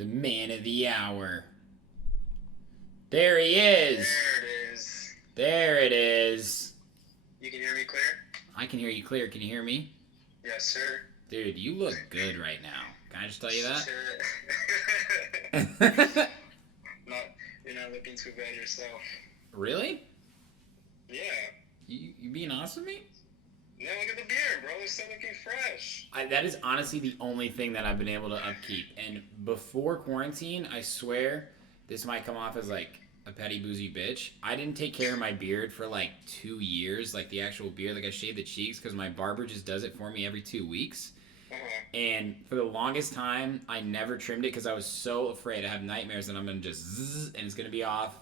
The man of the hour. There he is. There it is. There it is. You can hear me clear? I can hear you clear. Can you hear me? Yes, sir. Dude, you look good right now. Can I just tell you that? Not, you're not looking too bad yourself. Really? Yeah. You being honest with me? No, look at the beard, bro. It's still looking fresh. That is honestly the only thing that I've been able to upkeep. And before quarantine, I swear, this might come off as like a petty boozy bitch. I didn't take care of my beard for like 2 years, like the actual beard. Like I shaved the cheeks because my barber just does it for me every 2 weeks. And for the longest time, I never trimmed it because I was so afraid. I have nightmares that I'm going to just zzz and it's going to be off.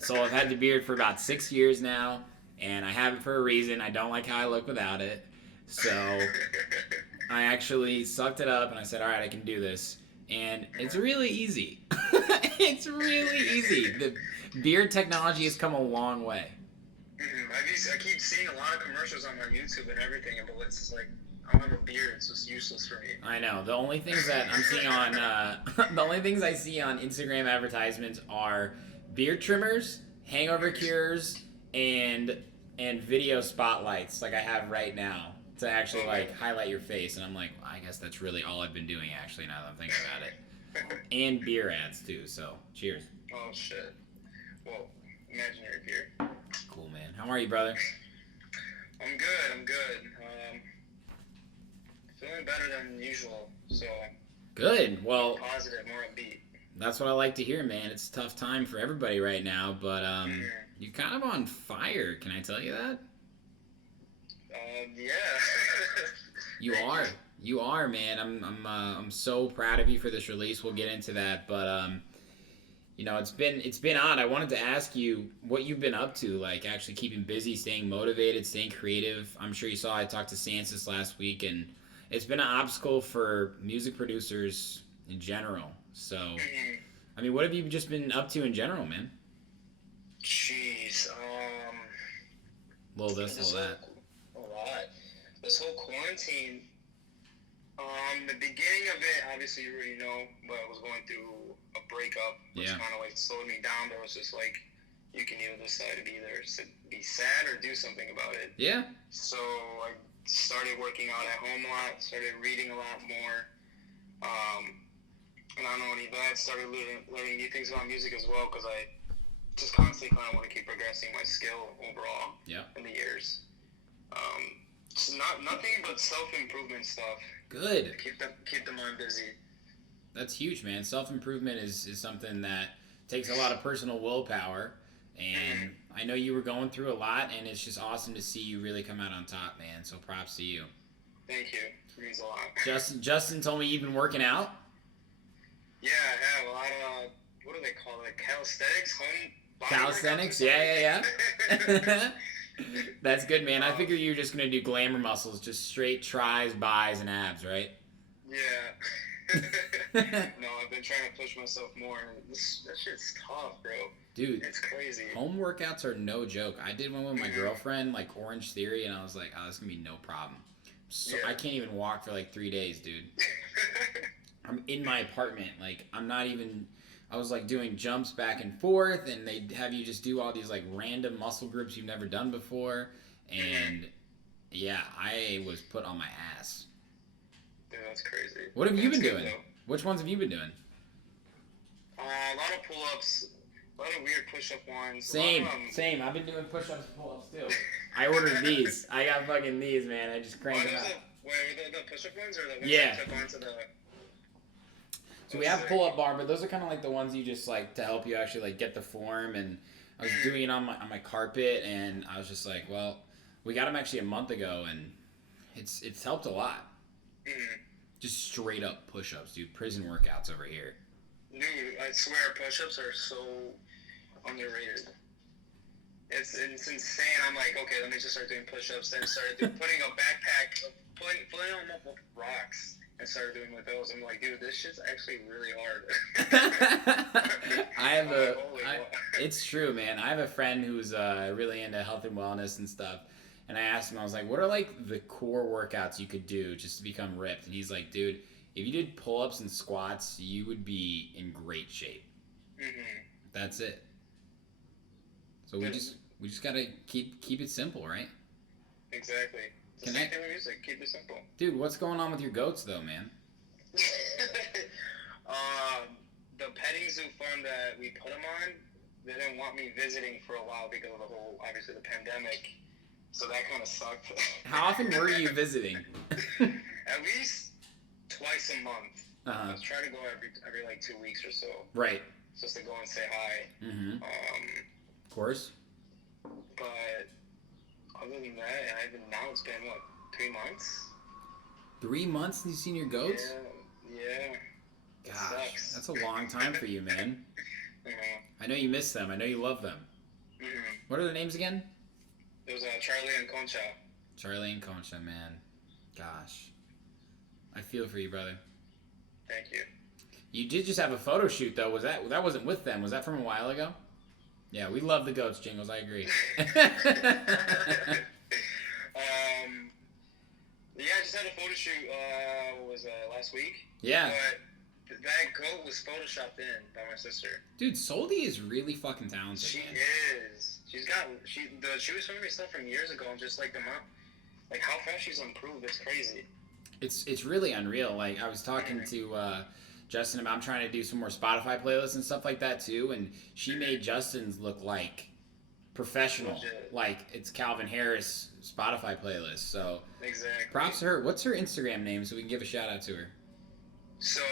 So I've had the beard for about 6 years now. And I have it for a reason. I don't like how I look without it. So I actually sucked it up and I said, all right, I can do this. And it's really easy. It's really easy. The beard technology has come a long way. I keep seeing a lot of commercials on my YouTube and everything, but it's just like, I don't have a beard. It's just useless for me. I know. The only things that I'm seeing on, the only things I see on Instagram advertisements are beard trimmers, hangover cures, and video spotlights like I have right now to actually like highlight your face. And I'm like, I guess that's really all I've been doing actually now that I'm thinking about it. And beer ads too, so cheers. Oh shit. Well, imaginary beer. Cool, man. How are you, brother? I'm good. Feeling better than usual, so Good. Well, positive, more upbeat. that's what I like to hear, man. It's a tough time for everybody right now, but you're kind of on fire. Can I tell you that? Yeah. You are. You are, man. I'm so proud of you for this release. We'll get into that, but you know, it's been odd. I wanted to ask you what you've been up to, like actually keeping busy, staying motivated, staying creative. I'm sure you saw I talked to Sansis last week, and it's been an obstacle for music producers in general. So, I mean, what have you just been up to in general, man? Jeez. Little this, little that. A lot. This whole quarantine. The beginning of it, obviously you already know, but I was going through a breakup, which kind of like slowed me down. But it was just like, you can either decide to be sad or do something about it. Yeah. So I started working out at home a lot, started reading a lot more. And not only that, started learning new things about music as well, because I just constantly kind of want to keep progressing my skill overall in the years. It's nothing but self-improvement stuff. Good. Keep the mind busy. That's huge, man. Self-improvement is something that takes a lot of personal willpower. And I know you were going through a lot, and it's just awesome to see you really come out on top, man. So props to you. Thank you. It means a lot. Justin told me you've been working out. Yeah, I have a lot of, what do they call it? Calisthenics? Calisthenics? Yeah. That's good, man. I figured you were just going to do glamour muscles, just straight tries, buys, and abs, right? Yeah. No, I've been trying to push myself more. That shit's tough, bro. Dude, it's crazy. Home workouts are no joke. I did one with my girlfriend, like Orange Theory, and I was like, oh, this is going to be no problem. So I can't even walk for like 3 days, dude. I'm in my apartment. Like, I was like doing jumps back and forth, and they have you just do all these like random muscle groups you've never done before. And yeah, I was put on my ass. Dude, that's crazy. What have you been doing? Which ones have you been doing? A lot of pull-ups, a lot of weird push-up ones. Same. I've been doing push-ups and pull-ups too. I ordered these. I got fucking these, man. I just cranked them out. Wait, the push-up ones or the ones that clip onto the... So we have pull-up bar, but those are kind of like the ones you just like to help you actually like get the form. And I was doing it on my carpet, and I was just like, well, we got them actually a month ago, and it's helped a lot. Just straight up push-ups, dude. Prison workouts over here. Dude, I swear push-ups are so underrated. It's insane. I'm like, okay, let me just start doing push-ups. Then started putting a backpack, putting them up with rocks. I started doing with those. I'm like, dude, this shit's actually really hard. It's true, man. I have a friend who's really into health and wellness and stuff. And I asked him, I was like, what are like the core workouts you could do just to become ripped? And he's like, dude, if you did pull-ups and squats, you would be in great shape. That's it. So we just gotta keep it simple, right? Exactly. It's the same thing with music. Keep it simple. Dude, what's going on with your goats though, man? The petting zoo farm that we put them on, they didn't want me visiting for a while because of the whole, obviously, the pandemic. So that kind of sucked. How often were you visiting? At least twice a month. I was trying to go every like 2 weeks or so. Right. Just to go and say hi. Of course. But other than that, now it's been, what, 3 months? 3 months since you've seen your goats? Yeah. Gosh, that's a long time for you, man. I know you miss them. I know you love them. What are their names again? It was Charlie and Concha. Charlie and Concha, man. Gosh. I feel for you, brother. Thank you. You did just have a photo shoot, though. That wasn't with them? Was that from a while ago? Yeah, we love the goats, Jingles. I agree. Yeah, I just had a photo shoot. What was last week? Yeah. But that goat was photoshopped in by my sister. Dude, Soldi is really fucking talented. She man. is. She was showing me stuff from years ago, and just like the amount, like how fast she's improved. It's crazy. It's really unreal. Like I was talking to Justin about, I'm trying to do some more Spotify playlists and stuff like that too, and she made Justin's look like professional. Legit. Like it's Calvin Harris Spotify playlist. So Exactly. props to her. What's her Instagram name so we can give a shout out to her? So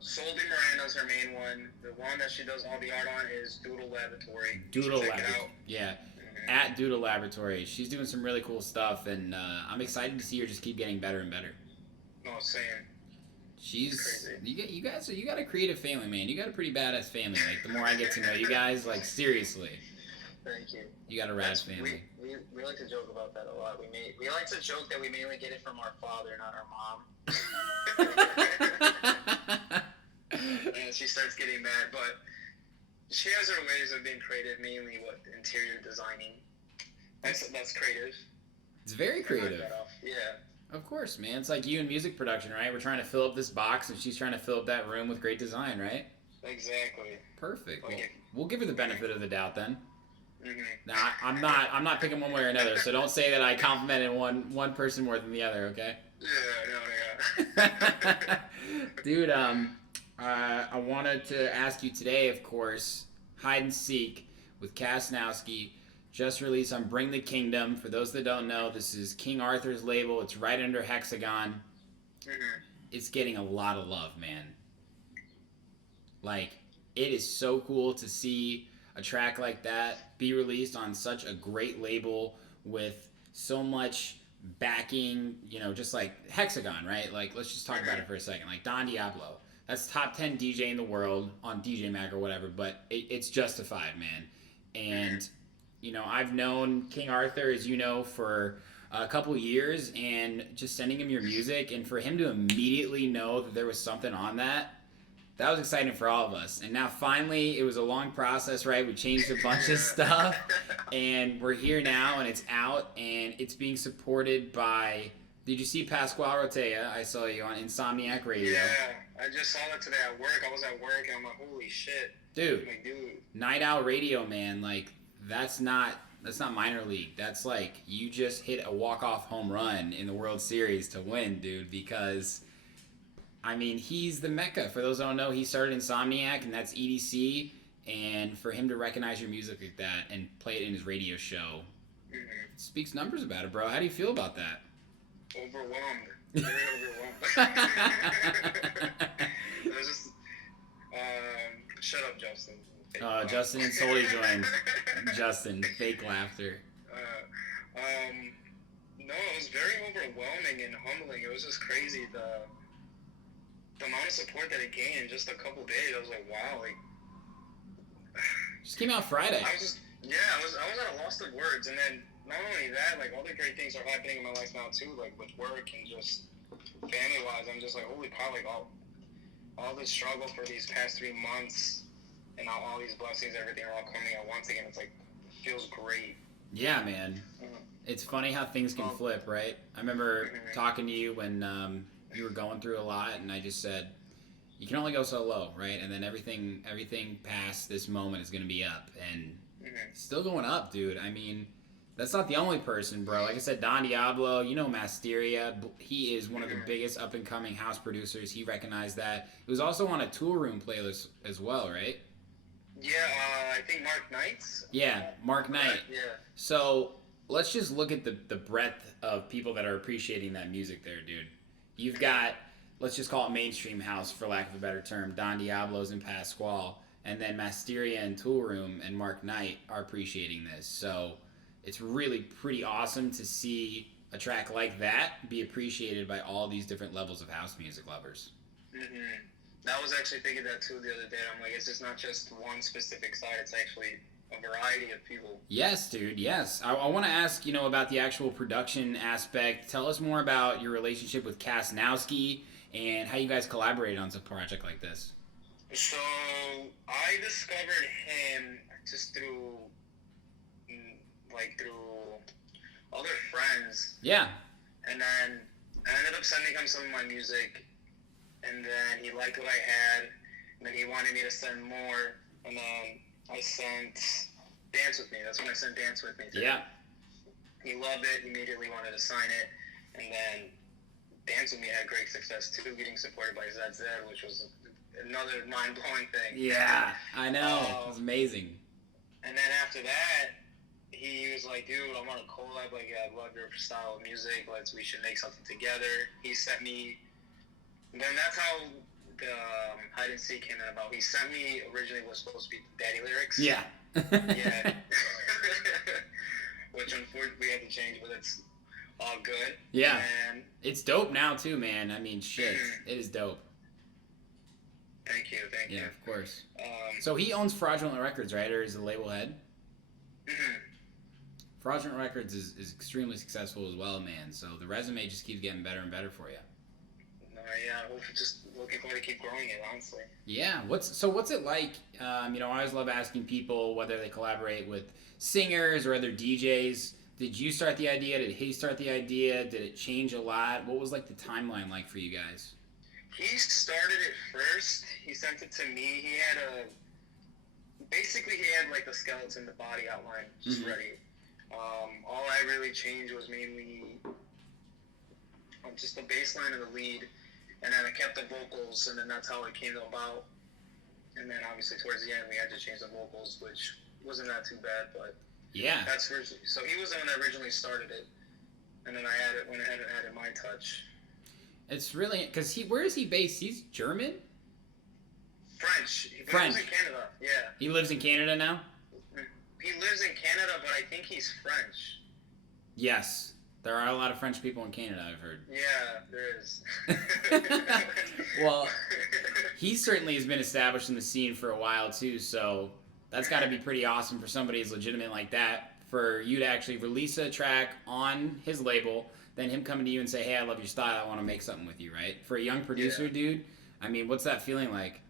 Solesdin Miranda's her main one. The one that she does all the art on is Doodle Laboratory. Doodle Check it Laboratory. out. Yeah. At Doodle Laboratory. She's doing some really cool stuff, and I'm excited to see her just keep getting better and better. No, same. She's crazy. you got a creative family, man. You got a pretty badass family. Like the more I get to know you guys, like seriously. Thank you. You got a rad family. We like to joke about that a lot. We like to joke that we mainly get it from our father, not our mom. And she starts getting mad, but she has her ways of being creative, mainly interior designing. That's creative. It's very creative. Yeah. Of course, man. It's like you in music production, right? We're trying to fill up this box, and she's trying to fill up that room with great design, right? Exactly. Perfect. Okay. Well, we'll give her the benefit of the doubt then. Mm-hmm. Now, I'm not picking one way or another, so don't say that I complimented one person more than the other, okay? Yeah. Dude, I wanted to ask you today, of course, Hide and Seek with Castnowski just released on Bring the Kingdom. For those that don't know, this is King Arthur's label. It's right under Hexagon. It's getting a lot of love, man. Like, it is so cool to see a track like that be released on such a great label with so much backing, just like Hexagon, right? Like, let's just talk about it for a second. Like, Don Diablo. That's top 10 DJ in the world on DJ Mag or whatever, but it's justified, man. And, I've known King Arthur, as you know, for a couple years, and just sending him your music, and for him to immediately know that there was something on that was exciting for all of us. And now finally, it was a long process, right? We changed a bunch of stuff, and we're here now, and it's out, and it's being supported by... Did you see Pasqualle Rotella? I saw you on Insomniac Radio. Yeah, I just saw that today at work. I was at work, and I'm like, holy shit. Dude, dude. Night Owl Radio, man. Like, that's not minor league. That's like, you just hit a walk-off home run in the World Series to win, dude, because... he's the Mecca. For those who don't know, he started Insomniac, and that's EDC. And for him to recognize your music like that and play it in his radio show, it speaks numbers about it, bro. How do you feel about that? Overwhelmed. Very overwhelmed. It was just, shut up, Justin. Justin and Solly joined. Justin, fake laughter. No, it was very overwhelming and humbling. It was just crazy, the amount of support that it gained in just a couple days. I was like, wow, like... Just came out Friday. I was at a loss of words, and then not only that, like, other great things are happening in my life now, too, like, with work and just family-wise. I'm just like, holy cow, like, all this struggle for these past 3 months, and all these blessings, everything are all coming at once again. It's like, it feels great. Yeah, man. It's funny how things can flip, right? I remember talking to you when you were going through a lot, and I just said, you can only go so low, right? And then everything past this moment is gonna be up, and still going up, dude. I mean, that's not the only person, bro. Like I said, Don Diablo, you know Masteria. He is one of the biggest up and coming house producers. He recognized that. It was also on a Tool Room playlist as well, right? Yeah, I think Mark Knight's. Yeah, Mark Knight. Yeah. So let's just look at the breadth of people that are appreciating that music there, dude. You've got, let's just call it mainstream house, for lack of a better term, Don Diablo's and Pasqualle, and then Masteria and Tool Room and Mark Knight are appreciating this. So it's really pretty awesome to see a track like that be appreciated by all these different levels of house music lovers. I was actually thinking that too the other day. I'm like, it's just not just one specific side. It's actually a variety of people. Yes, dude, yes. I want to ask, about the actual production aspect. Tell us more about your relationship with Castnowski and how you guys collaborated on a project like this. So I discovered him just through other friends. Yeah. And then I ended up sending him some of my music, and then he liked what I had, and then he wanted me to send more, and then I sent Dance With Me. That's when I sent Dance With Me to him. He loved it, immediately wanted to sign it, and then Dance With Me had great success too, getting supported by ZZ, which was another mind-blowing thing. Yeah, I know. It was amazing. And then after that, he was like, dude, I want to collab. Like, I love your style of music. We should make something together. He sent me. Then that's how the Hide and Seek came in about. He sent me, originally was supposed to be Daddy Lyrics. Yeah. Yeah. Which unfortunately we had to change, but it's all good. Yeah. And it's dope now too, man. I mean, shit. It is dope. Thank you. Yeah, of course. So he owns Fraudulent Records, right? Or is the label head? Fraudulent Records is extremely successful as well, man. So the resume just keeps getting better and better for you. Yeah, just looking forward to keep growing it, honestly. Yeah. What's it like? I always love asking people whether they collaborate with singers or other DJs. Did you start the idea? Did he start the idea? Did it change a lot? What was the timeline like for you guys? He started it first. He sent it to me. He had the skeleton, the body outline just ready. All I really changed was mainly just the bass line and the lead, and then I kept the vocals, and then that's how it came about. And then obviously towards the end we had to change the vocals, which wasn't that too bad, but yeah. So he was the one that originally started it, and then I went ahead and added my touch. It's really, because where is he based? He's German? French. French. He lives in Canada, yeah. He lives in Canada now? He lives in Canada, but I think he's French. Yes. There are a lot of French people in Canada, I've heard. Yeah, there is. Well, he certainly has been established in the scene for a while, too, so that's got to be pretty awesome for somebody as legitimate like that, for you to actually release a track on his label, then him coming to you and say, hey, I love your style, I want to make something with you, right? For a young producer, dude, what's that feeling like?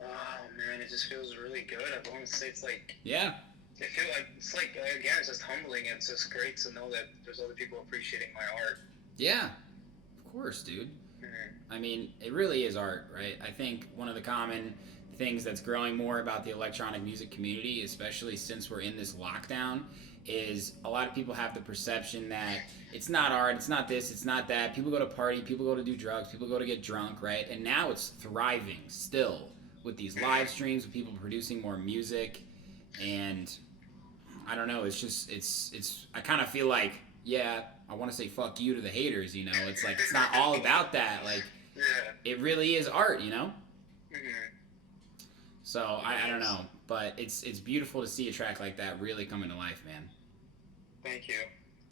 Man, it just feels really good. I want to say it's like... Yeah. It's again, it's just humbling. It's just great to know that there's other people appreciating my art. Yeah. Of course, dude. It really is art, right? I think one of the common things that's growing more about the electronic music community, especially since we're in this lockdown, is a lot of people have the perception that it's not art, it's not this, it's not that. People go to party, people go to do drugs, people go to get drunk, right? And now it's thriving still with these live streams, with people producing more music, and I don't know, it's I kind of feel like, yeah, I want to say fuck you to the haters, it's like, it's not all about that, it really is art, So I don't know, but it's beautiful to see a track like that really coming to life, man. Thank you.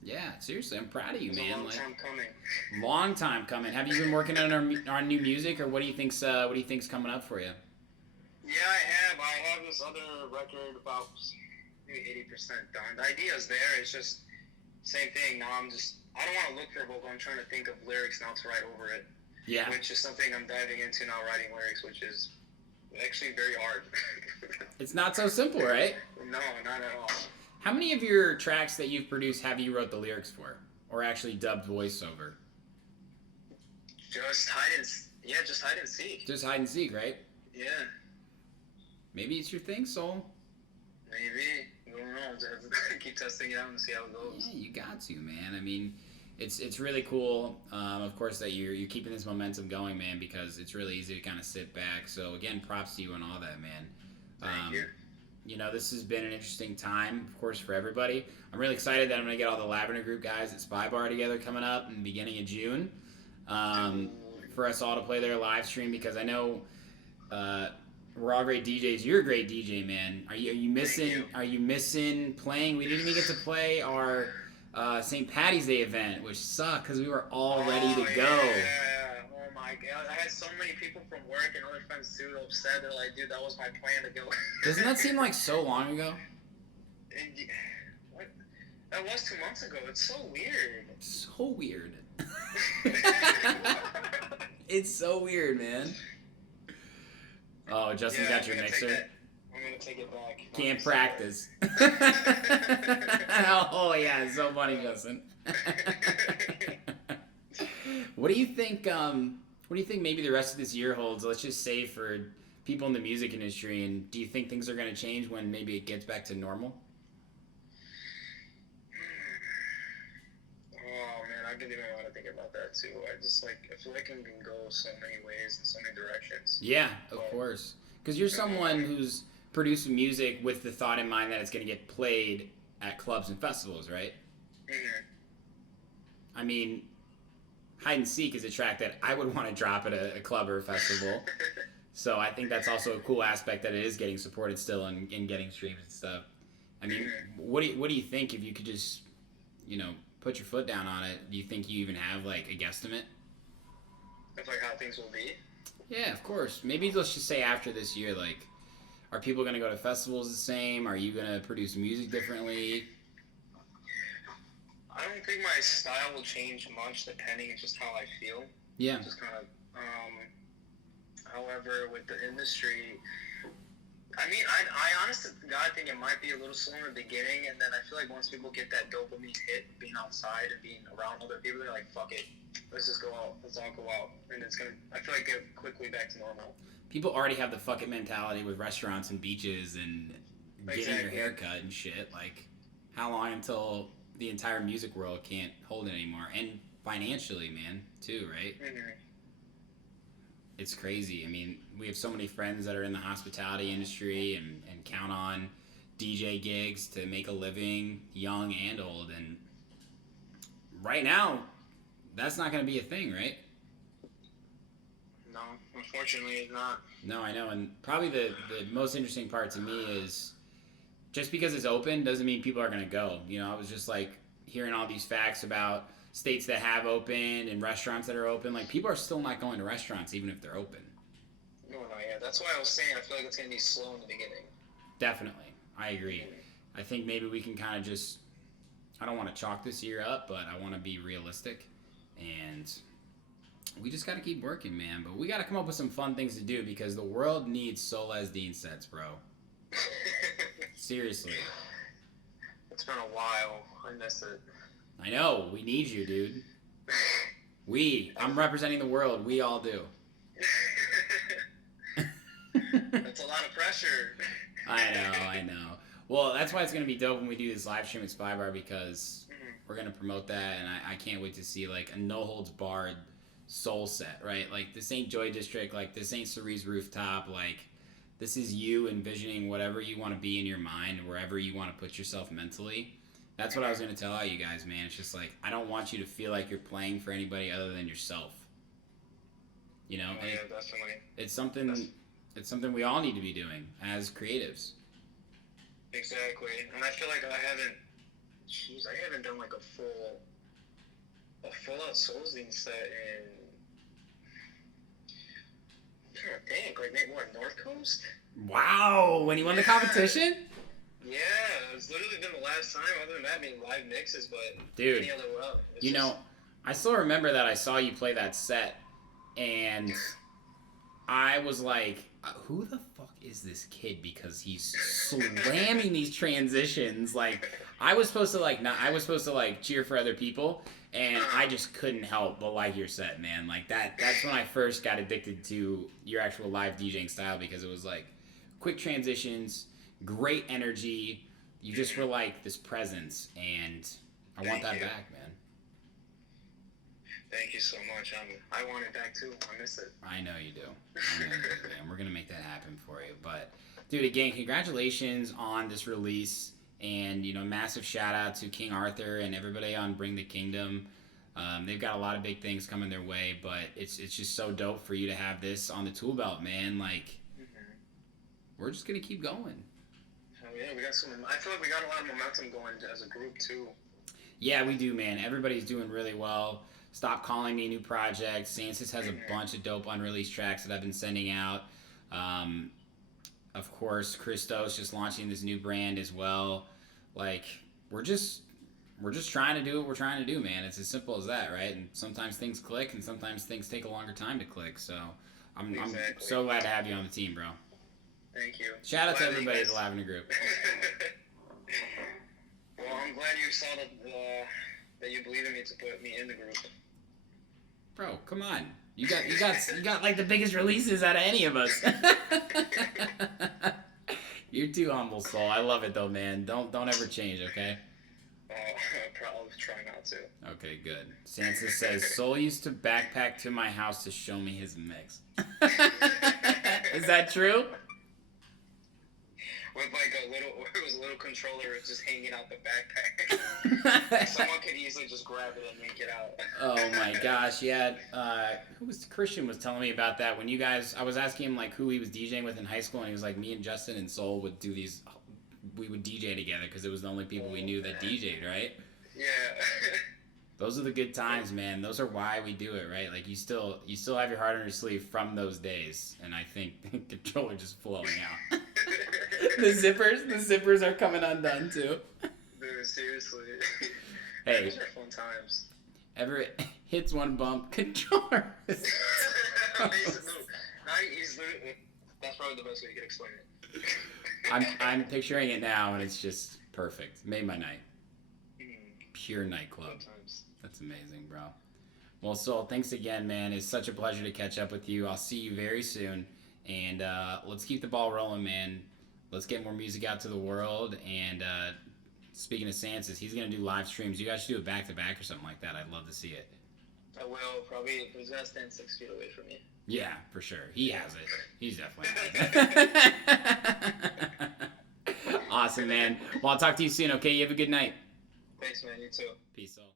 Yeah, seriously, I'm proud of you, man. Long time coming. Long time coming. Have you been working on our new music, or what do you think's coming up for you? Yeah, I have this other record about maybe 80% done. The idea is there. It's just same thing. Now I don't want to look for a vocal. I'm trying to think of lyrics now to write over it. Yeah. Which is something I'm diving into now, writing lyrics, which is actually very hard. It's not so simple, right? No, not at all. How many of your tracks that you've produced have you wrote the lyrics for? or actually dubbed voiceover? Just hide and just hide and seek. Just hide and seek, right? Yeah. Maybe it's your thing, Soul. Maybe. I don't know. Just keep testing it out and see how it goes. Yeah, you got to, man. I mean, it's really cool, of course, that you're keeping this momentum going, man, because it's really easy to kind of sit back. So, again, props to you and all that, man. Thank you. You know, this has been an interesting time, of course, for everybody. I'm really excited that I'm going to get all the Lavender Group guys at Spy Bar together coming up in the beginning of June for us all to play their live stream, because I know we're all great DJs. You're a great DJ, man. Are you missing playing? We didn't even get to play our St. Patty's Day event, which sucked because we were all ready to go. Yeah. Oh my god. I had so many people from work and other friends too upset. They're like, dude, that was my plan to go. Doesn't that seem like so long ago? What? That was 2 months ago. It's so weird. It's so weird. It's so weird, man. Oh, Justin's got your mixer. I'm gonna take it back. Can't practice. Oh yeah, it's so funny, Justin. What do you think? What do you think? Maybe the rest of this year holds. Let's just say for people in the music industry, and do you think things are going to change when maybe it gets back to normal? Oh man, I didn't even want to think about that too. I feel like it can go so many ways and so many directions. Yeah, of course. Because you're someone who's producing music with the thought in mind that it's going to get played at clubs and festivals, right? Mm-hmm. I mean, hide and seek is a track that I would want to drop at a club or a festival. So I think that's also a cool aspect that it is getting supported still and getting streams and stuff. I mean, what do you think if you could just, put your foot down on it? Do you think you even have like a guesstimate? Of like how things will be? Yeah, of course. Maybe let's just say after this year, like, are people going to go to festivals the same? Are you going to produce music differently? I don't think my style will change much depending on just how I feel. Yeah. Just kind of, however, with the industry, I mean, I honestly, God, think it might be a little slow in the beginning, and then I feel like once people get that dopamine hit, being outside and being around other people, they're like, fuck it, let's just go out, let's all go out, and it's gonna, I feel like, get quickly back to normal. People already have the fuck it mentality with restaurants and beaches and getting your hair cut and shit. Like, how long until the entire music world can't hold it anymore? And financially, man, too, right? Mm-hmm. It's crazy. I mean, we have so many friends that are in the hospitality industry and count on DJ gigs to make a living, young and old. And right now, that's not going to be a thing, right? No, unfortunately, it's not. No, I know. And probably the most interesting part to me is just because it's open doesn't mean people are going to go. I was just like hearing all these facts about states that have opened and restaurants that are open. Like, people are still not going to restaurants even if they're open. No, yeah. That's why I was saying I feel like it's going to be slow in the beginning. Definitely. I agree. I think maybe we can kind of just, I don't want to chalk this year up, but I want to be realistic. And we just got to keep working, man. But we got to come up with some fun things to do because the world needs Solesdin sets, bro. Seriously. It's been a while. I miss it. I know. We need you, dude. I'm representing the world. We all do. That's a lot of pressure. I know. Well, that's why it's going to be dope when we do this live stream at Spy Bar because we're going to promote that, and I can't wait to see, like, a no-holds-barred soul set, right? Like, this ain't Joy District, like, this ain't Cerise Rooftop, like, this is you envisioning whatever you want to be in your mind, wherever you want to put yourself mentally. That's what I was going to tell all you guys, man. It's just like, I don't want you to feel like you're playing for anybody other than yourself. Oh, yeah, definitely. It's something we all need to be doing as creatives. Exactly. And I feel like I haven't done like a full out Solesdin set in, I'm trying to think, like maybe what, North Coast? Wow, when you won the competition? Yeah, it's literally been the last time. Other than that, being live mixes, but dude, any other well, I still remember that I saw you play that set, and I was like, who the fuck is this kid? Because he's slamming these transitions. Like, I was supposed to like cheer for other people, and I just couldn't help but like your set, man. Like that's when I first got addicted to your actual live DJing style, because it was like quick transitions, great energy. You just were like this presence, and I want that back, man. Thank you so much. I want it back too. I miss it. I know you do. Man. We're gonna make that happen for you. But, dude, again, congratulations on this release, and massive shout out to King Arthur and everybody on Bring the Kingdom. They've got a lot of big things coming their way, but it's just so dope for you to have this on the tool belt, man. Like, we're just gonna keep going. Oh yeah, we got some. I feel like we got a lot of momentum going as a group too. Yeah, we do, man. Everybody's doing really well. Stop calling me new projects. Sansis has a bunch of dope unreleased tracks that I've been sending out. Of course, Christos just launching this new brand as well. Like, we're just trying to do what we're trying to do, man. It's as simple as that, right? And sometimes things click, and sometimes things take a longer time to click. So I'm so glad to have you on the team, bro. Thank you. Shout out to everybody at the Lavender Group. Well, I'm glad you saw that you believe in me to put me in the group. Bro, come on. You got like the biggest releases out of any of us. You're too humble, Soul. I love it though, man. Don't ever change, okay? I'll try not to. Okay, good. Sansa says Soul used to backpack to my house to show me his mix. Is that true? With it was a little controller just hanging out the backpack. Someone could easily just grab it and yank it out. Oh my gosh, yeah. Christian was telling me about that when I was asking him like who he was DJing with in high school, and he was like, me and Justin and Soul would do these, we would DJ together because it was the only people we knew that DJ'd, right? Yeah. Those are the good times, man. Those are why we do it, right? Like you still have your heart on your sleeve from those days, and I think the controller just flowing out. The zippers are coming undone too. Dude, seriously. Hey, those are fun times. Ever hits one bump, controller. That's probably the best way you can explain it. I'm picturing it now, and it's just perfect. Made my night. Pure nightclub. Sometimes. That's amazing, bro. Well, Soul, thanks again, man. It's such a pleasure to catch up with you. I'll see you very soon, and let's keep the ball rolling, man. Let's get more music out to the world. And speaking of Sansis, he's going to do live streams. You guys should do it back-to-back or something like that. I'd love to see it. I will. Probably. He's going to stand 6 feet away from me. Yeah, for sure. He has it. He's definitely has it. Awesome, man. Well, I'll talk to you soon, okay? You have a good night. Thanks, man. You too. Peace out.